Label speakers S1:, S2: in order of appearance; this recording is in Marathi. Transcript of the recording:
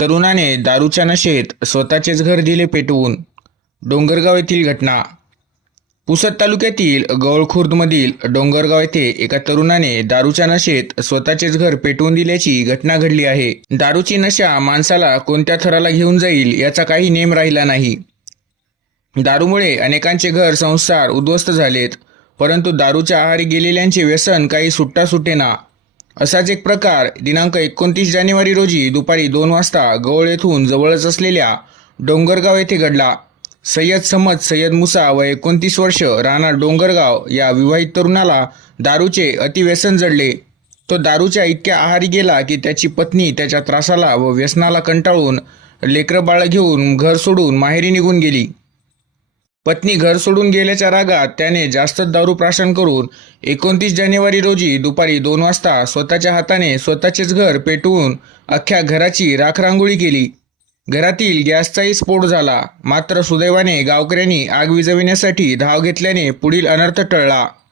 S1: तरुणाने दारूच्या नशेत स्वतःचेच घर दिले पेटवून. डोंगरगाव येथील घटना. पुसद तालुक्यातील गवळखुर्दमधील डोंगरगाव येथे एका तरुणाने दारूच्या नशेत स्वतःचेच घर पेटवून दिल्याची घटना घडली आहे. दारूची नशा माणसाला कोणत्या थराला घेऊन जाईल याचा काही नेम राहिला नाही. दारूमुळे अनेकांचे घर संसार उद्ध्वस्त झालेत. परंतु दारूच्या आहारी गेलेल्यांचे व्यसन काही सुट्टा सुटेना असाच एक प्रकार दिनांक एकोणतीस जानेवारी रोजी दुपारी दोन वाजता गवळ येथून जवळच असलेल्या डोंगरगाव येथे घडला. सय्यद समद सय्यद मुसा व एकोणतीस वर्ष राहणार डोंगरगाव या विवाहित तरुणाला दारूचे अतिव्यसन जडले. तो दारूच्या इतक्या आहारी गेला की त्याची पत्नी त्याच्या त्रासाला व व्यसनाला कंटाळून लेकरं बाळ घेऊन घर सोडून माहेरी निघून गेली. पत्नी घर सोडून गेल्याच्या रागात त्याने जास्त दारू प्राशन करून एकोणतीस जानेवारी रोजी दुपारी दोन वाजता स्वतःच्या हाताने स्वतःचेच घर पेटवून अख्ख्या घराची राखरांगोळी केली. घरातील गॅसचाही स्फोट झाला. मात्र सुदैवाने गावकऱ्यांनी आग विझविण्यासाठी धाव घेतल्याने पुढील अनर्थ टळला.